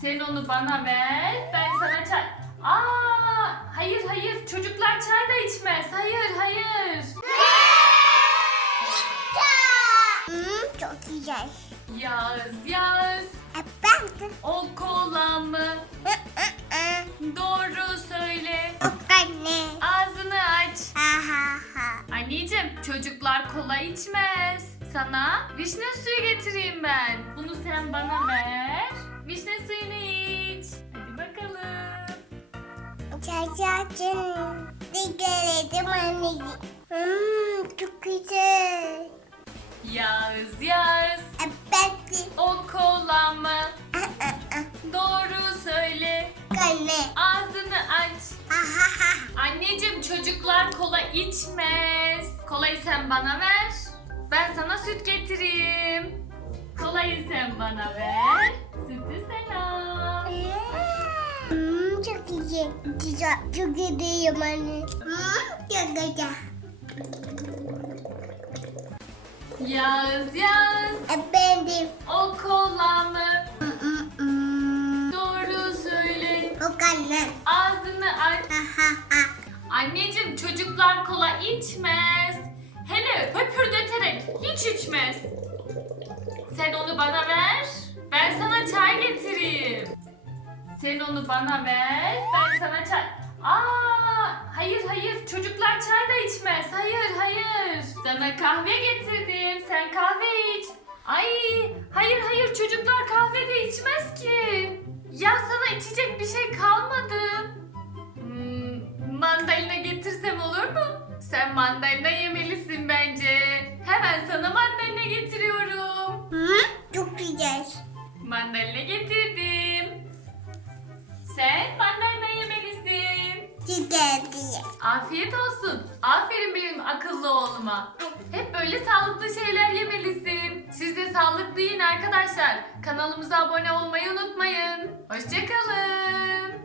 Sen onu bana ver. Ben sana çay... Aa, hayır hayır. Çocuklar çay da içmez. Hayır hayır. Hmm, çok güzel. Yaz yaz. Efendim? O kola mı? Doğru söyle. Anne. Ağzını aç. Aha ha. Anneciğim çocuklar kola içmez. Sana vişne suyu getireyim ben. Bunu sen bana ver. Vişne suyunu iç. Hadi bakalım. Çaçacın. Dikkat anneciğim. Hmm, çok güzel. Yaz yaz. Efendim? O kola mı? Doğru söyle. Anne. Ağzını aç. Anneciğim çocuklar kola içmez. Kolayı sen bana ver. Ben sana süt getireyim. Kolayı sen bana ver. Güzel. Çok güzel anne. Çok güzel. Yaz yaz. Efendim? O kola mı? Doğru söyle. O anne. Ağzını aç. Anneciğim çocuklar kola içmez. Hele höpürdeterek hiç içmez. Sen onu bana ver. Sen onu bana ver. Ben sana çay... Aa, hayır hayır çocuklar çay da içmez. Hayır hayır. Sana kahve getirdim. Sen kahve iç. Ay hayır hayır çocuklar kahve de içmez ki. Ya sana içecek bir şey kalmadı. Hmm, mandalina getirsem olur mu? Sen mandalina yemelisin bence. Hemen sana mandalina Diye. Afiyet olsun. Aferin benim akıllı oğluma. Hep böyle sağlıklı şeyler yemelisin. Siz de sağlıklı yiyin arkadaşlar. Kanalımıza abone olmayı unutmayın. Hoşçakalın.